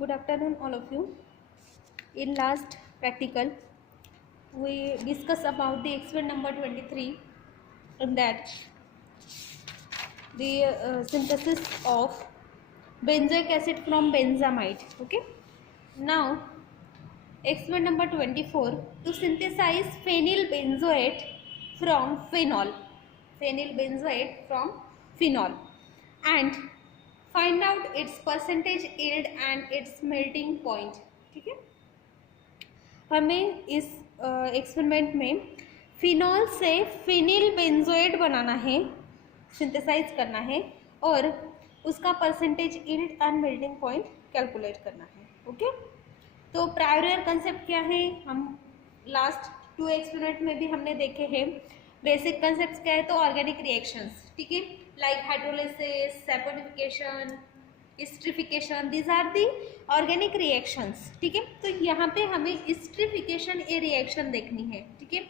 Good afternoon, all of you. In last practical, we discussed about the experiment number 23, in that the synthesis of benzoic acid from benzamide. Okay. Now, experiment number 24, to synthesize phenyl benzoate from phenol. Phenyl benzoate from phenol, and find out its percentage yield and its melting point. ठीक है, हमें इस experiment में phenol से phenyl benzoate बनाना है, synthesise करना है और उसका percentage yield and melting point calculate करना है. ओके, तो प्रायोरियर कंसेप्ट क्या है, हम लास्ट 2 एक्सपेरिमेंट में भी हमने देखे हैं. बेसिक कंसेप्ट क्या है, तो ऑर्गेनिक रिएक्शंस, ठीक है, like hydrolysis, saponification, esterification, these are the organic reactions. ठीक है, तो यहाँ पे हमें स्ट्रिफिकेशन ए रिएक्शन देखनी है. ठीक है,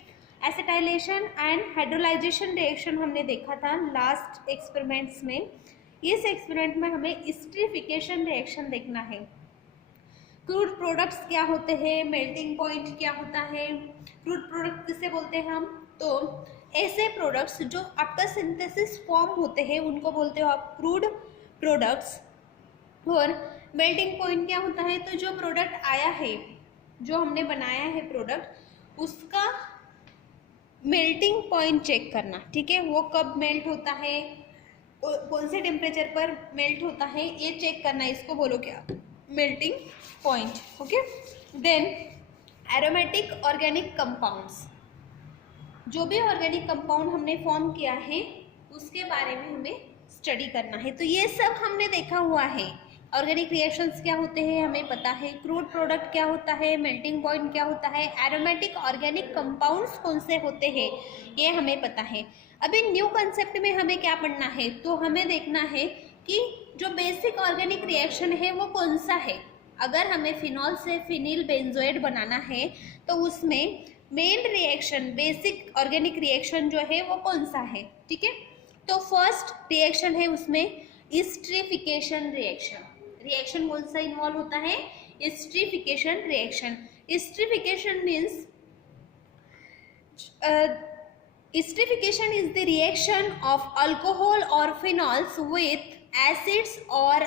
एसिटाइलेशन एंड हाइड्रोलाइजेशन रिएक्शन हमने देखा था लास्ट एक्सपेरिमेंट्स में. इस एक्सपेरिमेंट में हमें स्ट्रिफिकेशन रिएक्शन देखना है. क्रूड प्रोडक्ट्स क्या होते हैं, मेल्टिंग पॉइंट क्या होता है. क्रूड प्रोडक्ट किसे बोलते हैं हम, तो ऐसे प्रोडक्ट्स जो आफ्टर सिंथेसिस फॉर्म होते हैं उनको बोलते हो आप क्रूड प्रोडक्ट्स. और मेल्टिंग पॉइंट क्या होता है, तो जो प्रोडक्ट आया है, जो हमने बनाया है प्रोडक्ट, उसका मेल्टिंग पॉइंट चेक करना. ठीक है, वो कब मेल्ट होता है, कौन से टेम्परेचर पर मेल्ट होता है, ये चेक करना. इसको बोलो क्या, melting point. Okay, then aromatic organic compounds, जो भी ऑर्गेनिक कंपाउंड हमने फॉर्म किया है उसके बारे में हमें स्टडी करना है. तो ये सब हमने देखा हुआ है. ऑर्गेनिक रिएक्शंस क्या होते हैं हमें पता है, क्रूड प्रोडक्ट क्या होता है, मेल्टिंग पॉइंट क्या होता है, एरोमेटिक ऑर्गेनिक कंपाउंड्स कौन से होते हैं ये हमें पता है. अभी न्यू कंसेप्ट में हमें क्या पढ़ना है, तो हमें देखना है कि जो बेसिक ऑर्गेनिक रिएक्शन है वो कौन सा है. अगर हमें फिनॉल से फिनिल बेंजोएट बनाना है तो उसमें main reaction, basic organic reaction जो है वो कौन सा है. ठीक है, तो फर्स्ट रिएक्शन है उसमें स्ट्रिफिकेशन रिएक्शन. रिएक्शन कौन सा इन्वॉल्व होता है, esterification reaction. Esterification means esterification is the reaction of alcohol और फिनॉल्स विथ एसिड्स और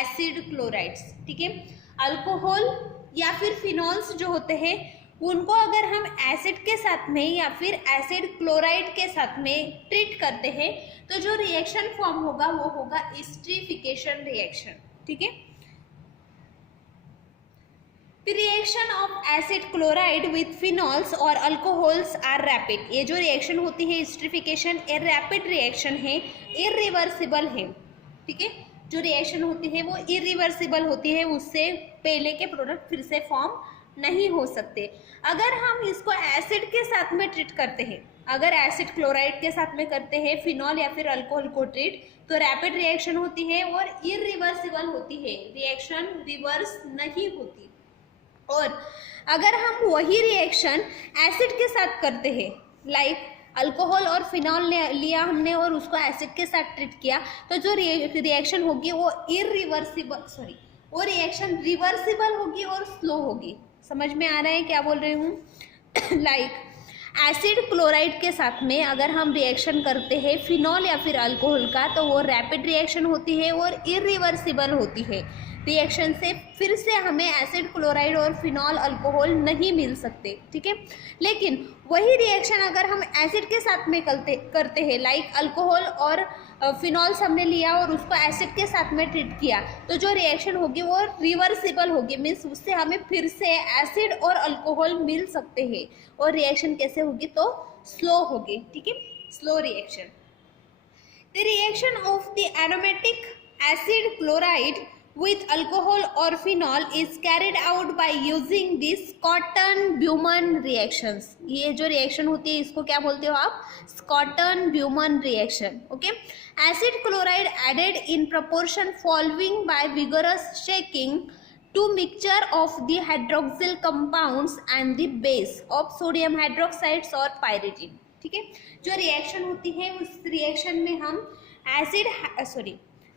एसिड क्लोराइड्स. ठीक है, अल्कोहल या फिर फिनॉल्स जो होते हैं उनको अगर हम एसिड के साथ में या फिर एसिड क्लोराइड के साथ में ट्रीट करते हैं तो जो रिएक्शन फॉर्म होगा वो होगा स्ट्रिफिकेशन रिएक्शन. ठीक है, The reaction of acid chloride with phenols और alcohols are rapid. ये जो रिएक्शन होती है स्ट्रिफिकेशन, ये रैपिड रिएक्शन है, इरिवर्सिबल है. ठीक है, जो रिएक्शन होती है वो इरिवर्सिबल होती है, उससे पहले के प्रोडक्ट फिर से फॉर्म नहीं हो सकते. अगर हम इसको एसिड के साथ में ट्रीट करते हैं, अगर एसिड क्लोराइड के साथ में करते हैं फिनॉल या फिर अल्कोहल को ट्रीट, तो रैपिड रिएक्शन होती है और इरिवर्सिबल होती है, रिएक्शन रिवर्स नहीं होती. और अगर हम वही रिएक्शन एसिड के साथ करते हैं, लाइक अल्कोहल और फिनॉल लिया हमने और उसको एसिड के साथ ट्रीट किया, तो जो रिएक्शन होगी वो वो रिएक्शन रिवर्सिबल होगी और स्लो होगी. समझ में आ रहा है क्या बोल रही हूँ. लाइक एसिड क्लोराइड के साथ में अगर हम रिएक्शन करते हैं फिनॉल या फिर अल्कोहल का, तो वो रैपिड रिएक्शन होती है और इरिवर्सिबल होती है. रिएक्शन से फिर से हमें एसिड क्लोराइड और फिनॉल अल्कोहल नहीं मिल सकते. ठीक है, लेकिन वही रिएक्शन अगर हम एसिड के साथ में करते हैं, लाइक अल्कोहल और फिनॉल्स हमने लिया और उसको एसिड के साथ में ट्रीट किया, तो जो रिएक्शन होगी वो रिवर्सिबल होगी. मीन्स उससे हमें फिर से एसिड और अल्कोहल मिल सकते हैं. और रिएक्शन कैसे होगी, तो स्लो होगी. ठीक है, slow reaction. The reaction of the aromatic acid chloride with alcohol or phenol is carried out by using this Scotton-Bauman reactions. ये जो रिएक्शन होती है इसको क्या बोलते हो आप, Scotton-Bauman reaction. Okay, acid chloride added in proportion following by vigorous shaking to mixture of the hydroxyl compounds and the base of sodium hydroxides or pyridine. ठीक है, जो रिएक्शन होती है उस रिएक्शन में हम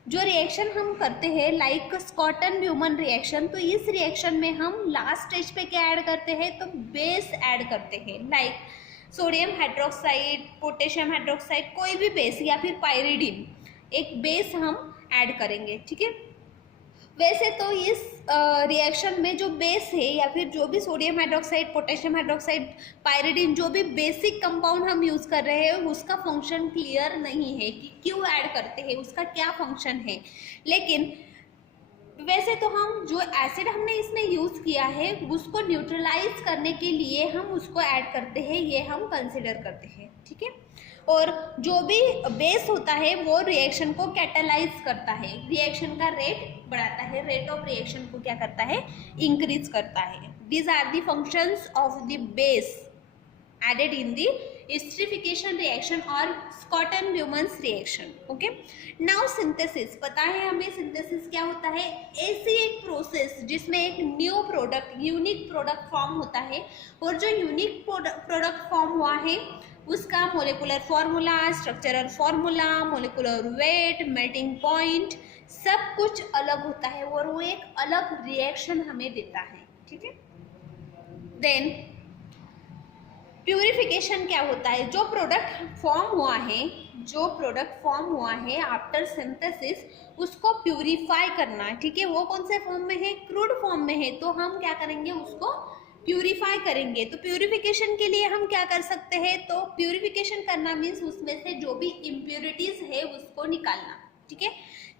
जो रिएक्शन हम करते हैं लाइक स्कॉटन ब्यूमन रिएक्शन, तो इस रिएक्शन में हम लास्ट स्टेज पे क्या ऐड करते हैं, तो बेस ऐड करते हैं like sodium hydroxide, potassium hydroxide, कोई भी बेस या फिर पायरिडीन, एक बेस हम ऐड करेंगे, ठीक है। वैसे तो इस रिएक्शन में जो बेस है या फिर जो भी sodium hydroxide, potassium hydroxide, pyridine, जो भी बेसिक कंपाउंड हम यूज़ कर रहे हैं उसका फंक्शन क्लियर नहीं है कि क्यों ऐड करते हैं, उसका क्या फंक्शन है। लेकिन वैसे तो हम जो एसिड हमने इसमें यूज़ किया है उसको न्यूट्रलाइज करने के लिए हम उसको ऐड करते हैं, ये हम कंसिडर करते हैं, ठीक है। और जो भी बेस होता है वो रिएक्शन को कैटालाइज करता है, रिएक्शन का रेट बढ़ाता है, रेट ऑफ रिएक्शन को क्या करता है, इंक्रीज करता है। These are the functions of the base added in the esterification reaction or Scotton-Bumans reaction. Okay. Now synthesis, पता है हमें synthesis क्या होता है, ऐसी एक प्रोसेस जिसमें एक new product, unique product form होता है, और जो यूनिक प्रोडक्ट फॉर्म हुआ है उसका molecular formula, structural formula, molecular weight, melting point, सब कुछ अलग होता है और वो एक अलग रिएक्शन हमें देता है, ठीक है। देन प्यूरिफिकेशन क्या होता है, जो प्रोडक्ट फॉर्म हुआ है आफ्टर सिंथेसिस उसको प्यूरिफाई करना है, ठीक है। वो कौन से फॉर्म में है, क्रूड फॉर्म में है, तो हम क्या करेंगे, उसको प्यूरिफाई करेंगे। तो प्यूरिफिकेशन के लिए हम क्या कर सकते हैं, तो प्यूरिफिकेशन करना मीन्स उसमें से जो भी इम्प्योरिटीज है उसको निकालना, ठीक है।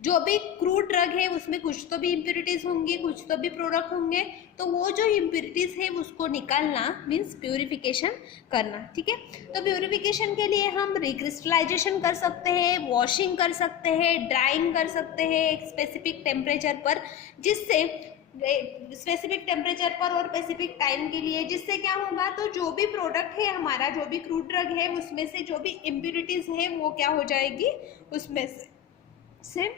जो भी क्रूड ड्रग है उसमें कुछ तो भी इम्प्योरिटीज होंगी, कुछ तो भी प्रोडक्ट होंगे, तो वो जो इम्प्योरिटीज है उसको निकालना मीन्स प्यूरिफिकेशन करना, ठीक है। तो प्यूरिफिकेशन के लिए हम रिक्रिस्टलाइजेशन कर सकते हैं, वॉशिंग कर सकते हैं, ड्राइंग कर सकते हैं एक स्पेसिफिक टेम्परेचर पर, जिससे स्पेसिफिक टेम्परेचर पर और स्पेसिफिक टाइम के लिए, जिससे क्या होगा, तो जो भी प्रोडक्ट है हमारा, जो भी क्रूड ड्रग है उसमें से जो भी इम्प्योरिटीज है वो क्या हो जाएगी, उसमें से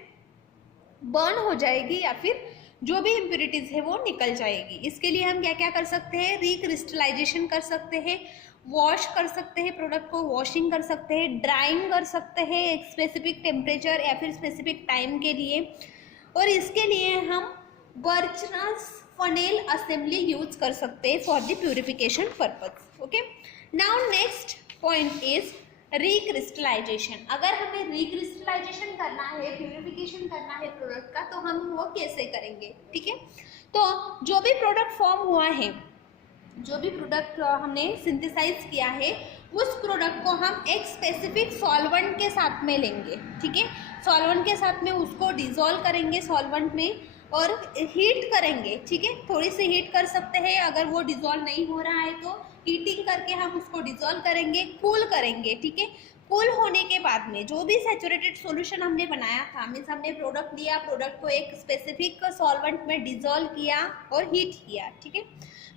बर्न हो जाएगी या फिर जो भी इम्प्योरिटीज है वो निकल जाएगी। इसके लिए हम क्या क्या कर सकते हैं, रिक्रिस्टलाइजेशन कर सकते हैं, वॉश कर सकते हैं, प्रोडक्ट को वॉशिंग कर सकते हैं, ड्राइंग कर सकते हैं एक स्पेसिफिक टेम्परेचर या फिर स्पेसिफिक टाइम के लिए, और इसके लिए हम बर्चनस फनेल असेंबली यूज कर सकते हैं for the purification purpose. Okay, now next point is recrystallisation. अगर हमें रिक्रिस्टलाइजेशन करना है, प्यूरिफिकेशन करना है प्रोडक्ट का, तो हम वो कैसे करेंगे, ठीक है। तो जो भी प्रोडक्ट फॉर्म हुआ है, जो भी प्रोडक्ट हमने सिंथेसाइज किया है, उस प्रोडक्ट को हम एक स्पेसिफिक सॉल्वेंट के साथ में लेंगे, ठीक है। सॉल्वेंट के साथ में उसको डिजोल्व करेंगे सॉल्वेंट में और हीट करेंगे, ठीक है। थोड़ी सी हीट कर सकते हैं, अगर वो डिजोल्व नहीं हो रहा है तो हीटिंग करके हम उसको डिजोल्व करेंगे, कूल करेंगे, ठीक है। कूल होने के बाद में जो भी सैचुरेटेड सॉल्यूशन हमने बनाया था, मीन्स हमने प्रोडक्ट लिया, प्रोडक्ट को एक स्पेसिफिक सॉल्वेंट में डिजोल्व किया और हीट किया, ठीक है।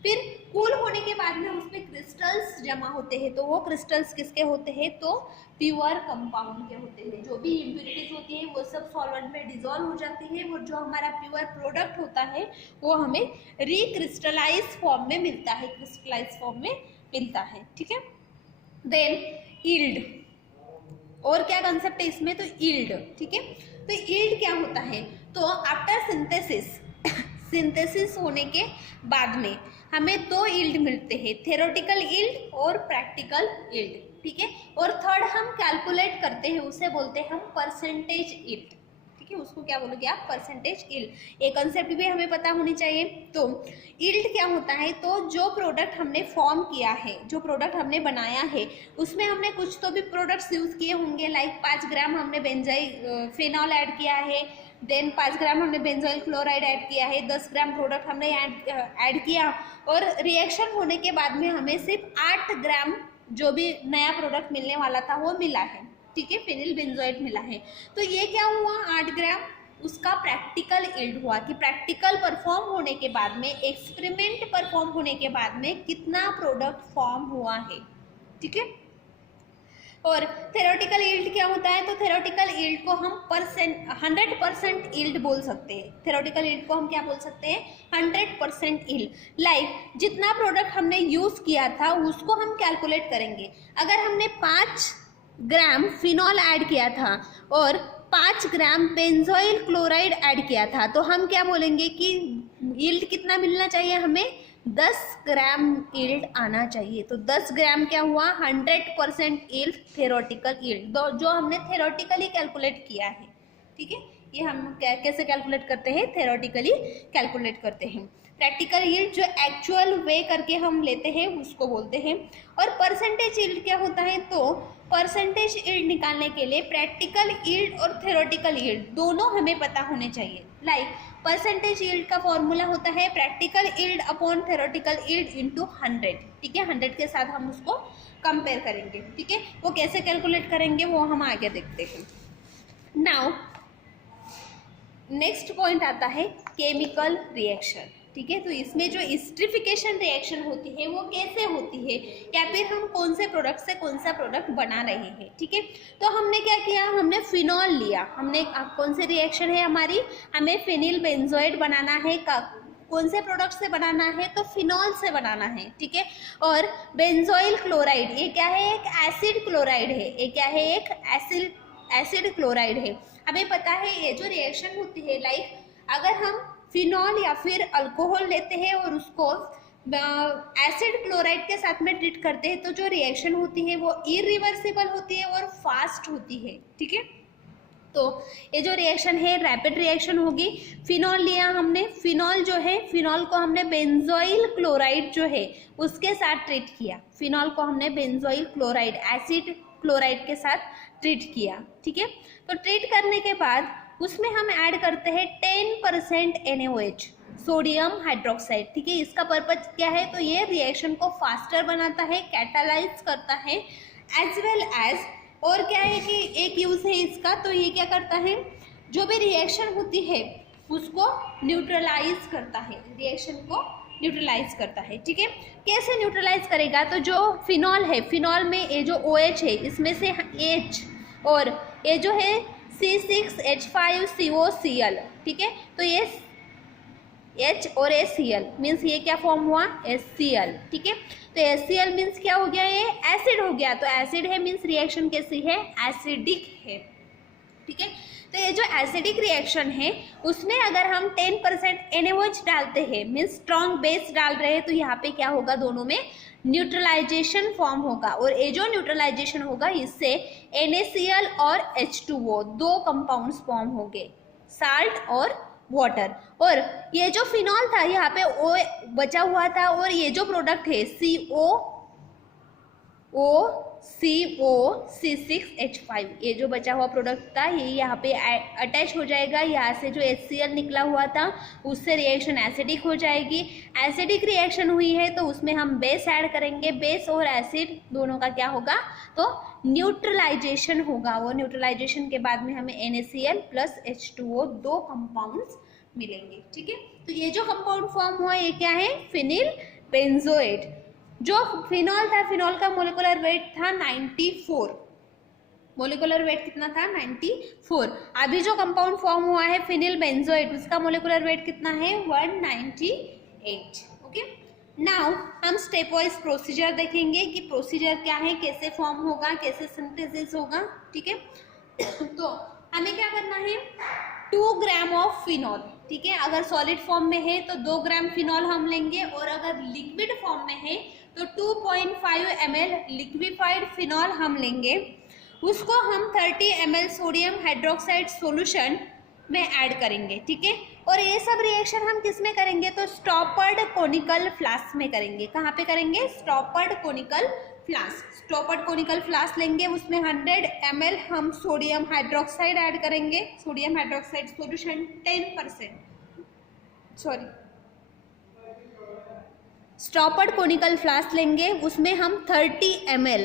फिर कूल होने के बाद में उसमें क्रिस्टल्स जमा होते हैं, तो वो क्रिस्टल्स किसके होते हैं, तो प्योर कंपाउंड के होते हैं। जो भी इम्प्योरिटीज होती है वो सब सॉल्वेंट में डिजोल्व हो जाती है, और जो हमारा प्योर प्रोडक्ट होता है वो हमें रिक्रिस्टलाइज फॉर्म में मिलता है, क्रिस्टलाइज फॉर्म में मिलता है, ठीक है। देन यील्ड, और क्या कंसेप्ट है इसमें, तो यील्ड, ठीक है। तो यील्ड क्या होता है, तो आफ्टर सिंथेसिस होने के बाद में हमें दो यील्ड मिलते हैं, थ्योरेटिकल यील्ड और प्रैक्टिकल यील्ड, ठीक है। और थर्ड हम कैलकुलेट करते हैं, उसे बोलते हैं हम परसेंटेज यील्ड, ठीक है। उसको क्या बोलोगे आप, परसेंटेज यील्ड। एक कंसेप्ट भी हमें पता होनी चाहिए। तो यील्ड क्या होता है, तो जो प्रोडक्ट हमने फॉर्म किया है, जो प्रोडक्ट हमने बनाया है, उसमें हमने कुछ तो भी प्रोडक्ट्स यूज़ किए होंगे, लाइक 5 ग्राम हमने बेंजाइल फिनॉल ऐड किया है, देन 5 ग्राम हमने बेंजोइल क्लोराइड ऐड किया है, 10 ग्राम प्रोडक्ट हमने ऐड किया, और रिएक्शन होने के बाद में हमें सिर्फ 8 ग्राम जो भी नया प्रोडक्ट मिलने वाला था वो मिला है, ठीक है, फिनिल बेंजोएट मिला है। तो ये क्या हुआ, 8 ग्राम, उसका प्रैक्टिकल यील्ड हुआ कि प्रैक्टिकल परफॉर्म होने के बाद में, एक्सपेरिमेंट परफॉर्म होने के बाद में कितना प्रोडक्ट फॉर्म हुआ है, ठीक है। और थ्योरेटिकल यील्ड क्या होता है, तो थ्योरेटिकल यील्ड को हम 100% यील्ड बोल सकते हैं। थ्योरेटिकल यील्ड को हम क्या बोल सकते हैं, 100% यील्ड। लाइक जितना प्रोडक्ट हमने यूज़ किया था उसको हम कैलकुलेट करेंगे। अगर हमने 5 ग्राम फिनॉल ऐड किया था और 5 ग्राम बेंजोइल क्लोराइड ऐड किया था, तो हम क्या बोलेंगे कि यील्ड कितना मिलना चाहिए हमें, 10 ग्राम यील्ड आना चाहिए। तो 10 ग्राम क्या हुआ, 100% यील्ड, थेरोटिकल यील्ड, जो हमने थेरोटिकली कैलकुलेट किया है। ठीक है, ये हम कैसे कैलकुलेट करते हैं, थेरोटिकली कैलकुलेट करते हैं। प्रैक्टिकल यील्ड जो एक्चुअल वे करके हम लेते हैं उसको बोलते हैं। और परसेंटेज यील्ड क्या होता है, तो परसेंटेज यील्ड निकालने के लिए प्रैक्टिकल यील्ड और थेरोटिकल यील्ड दोनों हमें पता होने चाहिए। लाइक परसेंटेज यील्ड का फॉर्मूला होता है practical yield upon theoretical yield into 100। ठीक है, 100 के साथ हम उसको कंपेयर करेंगे। ठीक है, वो कैसे कैलकुलेट करेंगे वो हम आगे देखते हैं। नाउ नेक्स्ट पॉइंट आता है केमिकल रिएक्शन। ठीक है, तो इसमें जो एस्टरिफिकेशन रिएक्शन होती है वो कैसे होती है, या फिर हम कौन से प्रोडक्ट से कौन सा प्रोडक्ट बना रहे हैं। ठीक है, तो हमने क्या किया, हमने फिनॉल लिया। हमने कौन सी रिएक्शन है हमारी, हमें फिनिल बेंजोएट बनाना है। कौन से प्रोडक्ट से बनाना है, तो फिनॉल से बनाना है। ठीक है, और बेंजोइल क्लोराइड ये क्या है, एक एसिड क्लोराइड है। ये क्या है, एक एसिड क्लोराइड है। हमें पता है ये जो रिएक्शन होती है, लाइक अगर हम फिनॉल या फिर अल्कोहल लेते हैं और उसको एसिड क्लोराइड के साथ में ट्रीट करते हैं, तो जो रिएक्शन होती है वो इरिवर्सिबल होती है और फास्ट होती है। ठीक है, तो ये जो रिएक्शन है रैपिड रिएक्शन होगी। फिनॉल लिया हमने, फिनॉल जो है, फिनॉल को हमने बेंजोइल क्लोराइड जो है उसके साथ ट्रीट किया। फिनॉल को हमने बेंजोइल क्लोराइड एसिड क्लोराइड के साथ ट्रीट किया। ठीक है, तो ट्रीट करने के बाद उसमें हम ऐड करते हैं 10% NaOH, सोडियम हाइड्रोक्साइड। ठीक है, इसका पर्पज क्या है, तो ये रिएक्शन को फास्टर बनाता है, कैटालाइज करता है, एज वेल एज और क्या है कि एक यूज़ है इसका, तो ये क्या करता है, जो भी रिएक्शन होती है उसको न्यूट्रलाइज करता है, रिएक्शन को न्यूट्रलाइज करता है। ठीक है, कैसे न्यूट्रलाइज करेगा, तो जो फिनॉल है, फिनॉल में ये जो OH है इसमें से H और ये जो है C6H5COCl। ठीक है, तो ये H और Cl मीन्स ये क्या फॉर्म हुआ, HCl। ठीक है, तो HCl मीन्स क्या हो गया, ये एसिड हो गया। तो एसिड है मीन्स रिएक्शन कैसी है, एसिडिक है। ठीक है, तो ये जो एसिडिक रिएक्शन है उसमें अगर हम 10% NaOH डालते हैं मीन्स स्ट्रॉन्ग बेस डाल रहे हैं, तो यहाँ पे क्या होगा, दोनों में न्यूट्रलाइजेशन फॉर्म होगा। और ये जो न्यूट्रलाइजेशन होगा इससे NaCl और H2O दो कंपाउंड्स फॉर्म होंगे, साल्ट और वाटर। और ये जो फिनॉल था यहाँ पे O बचा हुआ था, और ये जो प्रोडक्ट है C6H5 ये जो बचा हुआ प्रोडक्ट था ये यहाँ पे अटैच हो जाएगा। यहाँ से जो HCl निकला हुआ था उससे रिएक्शन एसिडिक हो जाएगी। एसिडिक रिएक्शन हुई है तो उसमें हम बेस ऐड करेंगे। बेस और एसिड दोनों का क्या होगा, तो न्यूट्रलाइजेशन होगा। वो न्यूट्रलाइजेशन के बाद में हमें NaCl प्लस H2O दो कंपाउंड्स मिलेंगे। ठीक है, तो ये जो कंपाउंड फॉर्म हुआ ये क्या है, फिनिल बेंजोएट। जो फिनॉल था, फिनॉल का मोलिकुलर वेट था 94। मोलिकुलर वेट कितना था, 94। अभी जो कंपाउंड फॉर्म हुआ है फिनिल बेंजोएट उसका मोलिकुलर वेट कितना है, 198। ओके, नाउ हम स्टेप वाइज प्रोसीजर देखेंगे कि प्रोसीजर क्या है, कैसे फॉर्म होगा, कैसे सिंथेसिस होगा। ठीक है, तो हमें क्या करना है, 2 ग्राम ऑफ फिनॉल। ठीक है, अगर सॉलिड फॉर्म में है तो 2 ग्राम फिनॉल हम लेंगे, और अगर लिक्विड फॉर्म में है तो 2.5 ml लिक्विफाइड फिनॉल हम लेंगे। उसको हम 30 ml सोडियम हाइड्रोक्साइड सॉल्यूशन में ऐड करेंगे। ठीक है, और ये सब रिएक्शन हम किस में करेंगे, तो स्टॉपर्ड कोनिकल फ्लास्क में करेंगे। कहाँ पे करेंगे, स्टॉपर्ड कोनिकल फ्लास्क। स्टॉपर्ड कोनिकल फ्लास्क लेंगे, उसमें 100 ml हम सोडियम हाइड्रोक्साइड ऐड करेंगे। Sodium hydroxide solution 10%, sorry, स्टॉपर्ड conical flask लेंगे, उसमें हम 30 ml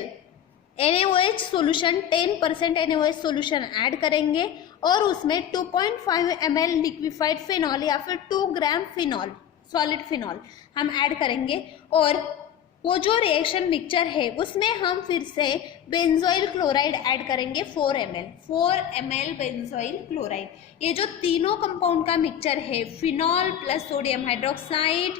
NaOH solution 10% NaOH solution add करेंगे, और उसमें 2.5 ml लिक्विफाइड फिनॉल या फिर 2 ग्राम फिनॉल, सॉलिड फिनॉल हम ऐड करेंगे। और वो जो रिएक्शन मिक्सचर है उसमें हम फिर से बेंजोइल क्लोराइड ऐड करेंगे 4 ml बेंजोइल क्लोराइड। ये जो तीनों कंपाउंड का मिक्सचर है, phenol plus sodium hydroxide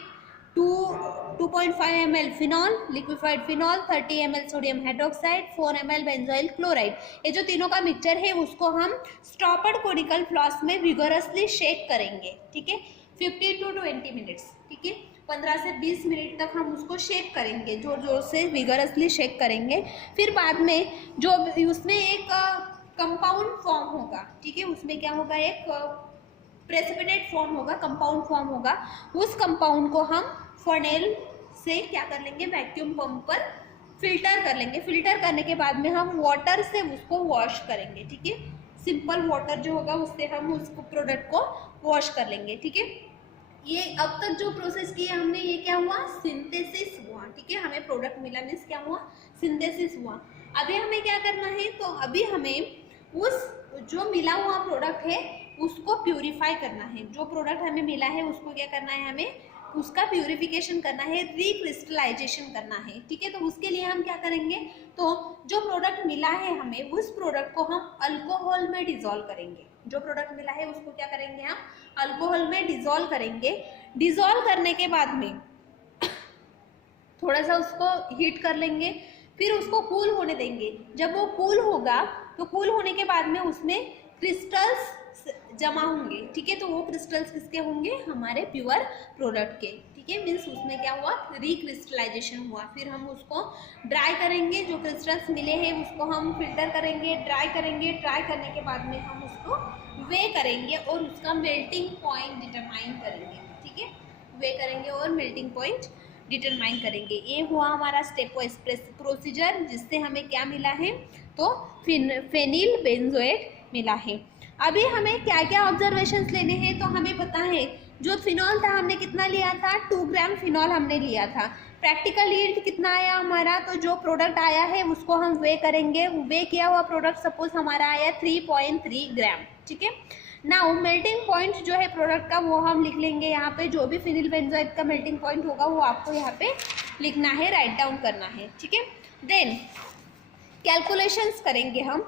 2.5 ml phenol, liquefied phenol, 30 ml sodium hydroxide, 4 ml benzoyl chloride, ये जो तीनों का मिक्सचर है उसको हम स्टॉपर्ड कोनिकल फ्लास्क में विगोरसली शेक करेंगे, ठीक है, 15 to 20 मिनट्स, ठीक है, 15 से 20 मिनट तक हम उसको शेक करेंगे, जोर जोर से विगरसली शेक करेंगे। फिर बाद में जो उसमें एक कंपाउंड फॉर्म होगा, ठीक है, उसमें क्या होगा, एक प्रेसिपिटेट फॉर्म होगा, कंपाउंड फॉर्म होगा, उस कंपाउंड को हम फनेल से क्या कर लेंगे, वैक्यूम पंप पर फिल्टर कर लेंगे। फिल्टर करने के बाद में हम वाटर से उसको वॉश करेंगे, ठीक है, सिंपल वाटर जो होगा उससे हम उस प्रोडक्ट को वॉश कर लेंगे, ठीक है। ये अब तक जो प्रोसेस किया हमने, ये क्या हुआ, सिंथेसिस हुआ, ठीक है, हमें प्रोडक्ट मिला मीन्स क्या हुआ, सिंथेसिस हुआ। अभी हमें क्या करना है, तो अभी हमें उस जो मिला हुआ प्रोडक्ट है उसको प्यूरिफाई करना है। जो प्रोडक्ट हमें मिला है उसको क्या करना है, हमें उसका प्यूरिफिकेशन करना है, रिक्रिस्टलाइजेशन करना है, ठीक है। तो उसके लिए हम क्या करेंगे, तो जो प्रोडक्ट मिला है हमें, उस प्रोडक्ट को हम अल्कोहल में डिजोल्व करेंगे। जो प्रोडक्ट मिला है उसको क्या करेंगे, हम अल्कोहल में डिजोल्व करेंगे। डिजोल्व करने के बाद में थोड़ा सा उसको हीट कर लेंगे, फिर उसको कूल होने देंगे। जब वो कूल होगा तो कूल होने के बाद में उसमें क्रिस्टल्स जमा होंगे, ठीक है। तो वो क्रिस्टल्स किसके होंगे, हमारे प्योर प्रोडक्ट के, ठीक है, मीन्स उसमें क्या हुआ, रिक्रिस्टलाइजेशन हुआ। फिर हम उसको ड्राई करेंगे, जो क्रिस्टल्स मिले हैं उसको हम फिल्टर करेंगे, ड्राई करेंगे। ड्राई करने के बाद में हम उसको वे करेंगे और उसका मेल्टिंग पॉइंट डिटरमाइन करेंगे, ठीक है, वे करेंगे और मेल्टिंग पॉइंट डिटरमाइन करेंगे। ये हुआ हमारा स्टेप वाइज प्रोसीजर, जिससे हमें क्या मिला है, तो फेनिल बेंजोएट मिला है। अभी हमें क्या क्या ऑब्जर्वेशंस लेने हैं, तो हमें पता है जो फिनॉल था हमने कितना लिया था, 2 ग्राम फिनॉल हमने लिया था। प्रैक्टिकल यील्ड कितना आया हमारा, तो जो प्रोडक्ट आया है उसको हम वे करेंगे। वे किया हुआ प्रोडक्ट सपोज हमारा आया 3.3 ग्राम, ठीक है। नाउ मेल्टिंग पॉइंट जो है प्रोडक्ट का वो हम लिख लेंगे यहाँ पे। जो भी फिनिल बेंजोएट का मेल्टिंग पॉइंट होगा वो आपको यहाँ पे लिखना है, राइट डाउन करना है, ठीक है। देन कैलकुलेशंस करेंगे हम।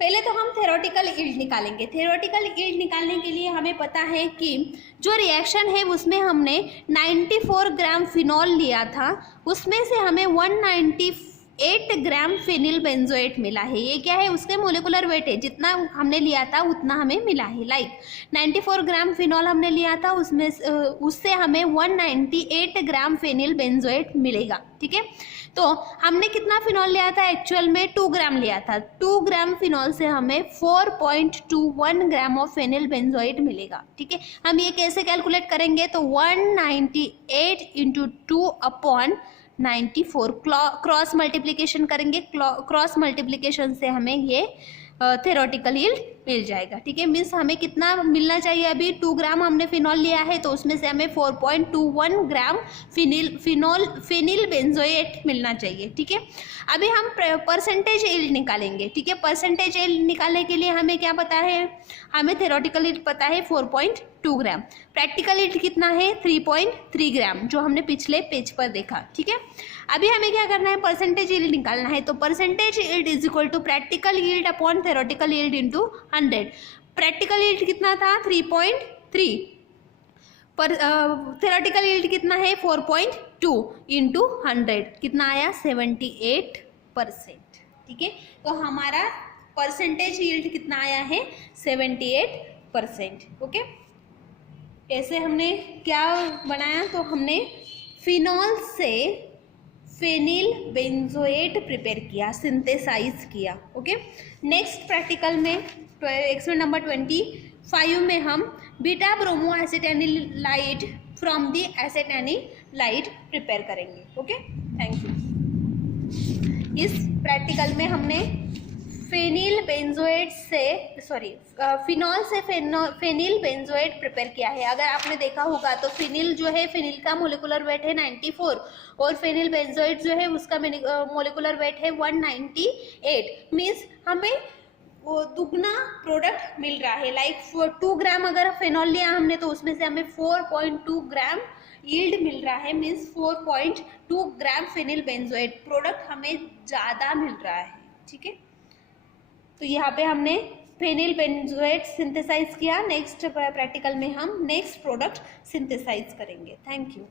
पहले तो हम थ्योरेटिकल यील्ड निकालेंगे। थ्योरेटिकल यील्ड निकालने के लिए हमें पता है कि जो रिएक्शन है उसमें हमने 94 ग्राम फिनॉल लिया था, उसमें से हमें 198 ग्राम फिनिल बेंजोएट मिला है। ये क्या है, उसके मोलिकुलर वेट है, जितना हमने लिया था उतना हमें मिला है। लाइक 94 ग्राम फिनॉल हमने लिया था, उसमें उससे हमें 198 ग्राम फिनिल बेंजोएट मिलेगा, ठीक है। तो हमने कितना फिनॉल लिया था, एक्चुअल में 2 ग्राम लिया था। 2 ग्राम फिनॉल से हमें 4.21 ग्राम ऑफ फेनिल बेंजोएट मिलेगा, ठीक है। हम ये कैसे कैलकुलेट करेंगे, तो 198 इंटू 2/94 क्रॉस मल्टीप्लिकेशन करेंगे। क्रॉस मल्टीप्लिकेशन से हमें ये थ्योरेटिकल यील्ड मिल जाएगा, ठीक है। मीन्स हमें कितना मिलना चाहिए, अभी 2 ग्राम हमने फिनॉल लिया है तो उसमें से हमें 4.21 ग्राम फिनिल बेंजोएट मिलना चाहिए, ठीक है। अभी हम परसेंटेज यील्ड निकालेंगे, ठीक है। परसेंटेज यील्ड निकालने के लिए हमें क्या पता है, हमें थ्योरेटिकल यील्ड पता है 4.2 ग्राम। प्रैक्टिकल यील्ड कितना है, 3.3 ग्राम, जो हमने पिछले पेज पर देखा, ठीक है। अभी हमें क्या करना है, परसेंटेज यील्ड निकालना है। तो percentage yield is equal to practical yield upon theoretical yield into 100। Practical yield कितना था, 3.3, पर थ्योरेटिकल यील्ड कितना है, 4.2 इंटू 100 कितना आया, 78%, ठीक है। तो हमारा परसेंटेज यील्ड कितना आया है, 78%, ओके। ऐसे हमने क्या बनाया, तो हमने फिनॉल से फेनिल बेंजोएट प्रिपेयर किया, सिंथेसाइज किया, ओके। नेक्स्ट प्रैक्टिकल में एक्सपेरिमेंट नंबर 25 में हम beta bromo acetanilide from the acetanilide prepare करेंगे, ओके। Thank you. इस प्रैक्टिकल में हमने फेनिल बेंजोएट से फिनॉल से फेनिल बेंजोएट प्रिपेयर किया है। अगर आपने देखा होगा तो फिनिल जो है, फिनिल का मोलिकुलर वेट है 94 और फेनिल बेंजोएट जो है उसका मोलिकुलर वेट है 198। मीन्स हमें वो दुगना प्रोडक्ट मिल रहा है। लाइक 2 ग्राम अगर फेनॉल लिया हमने तो उसमें से हमें 4.2 ग्राम यील्ड मिल रहा है, मीन्स 4.2 ग्राम फेनिल बेंजोएट प्रोडक्ट हमें ज़्यादा मिल रहा है, ठीक है। तो यहाँ पे हमने फेनिल बेंजोएट सिंथेसाइज किया। नेक्स्ट प्रैक्टिकल में हम नेक्स्ट प्रोडक्ट सिंथेसाइज करेंगे। Thank you.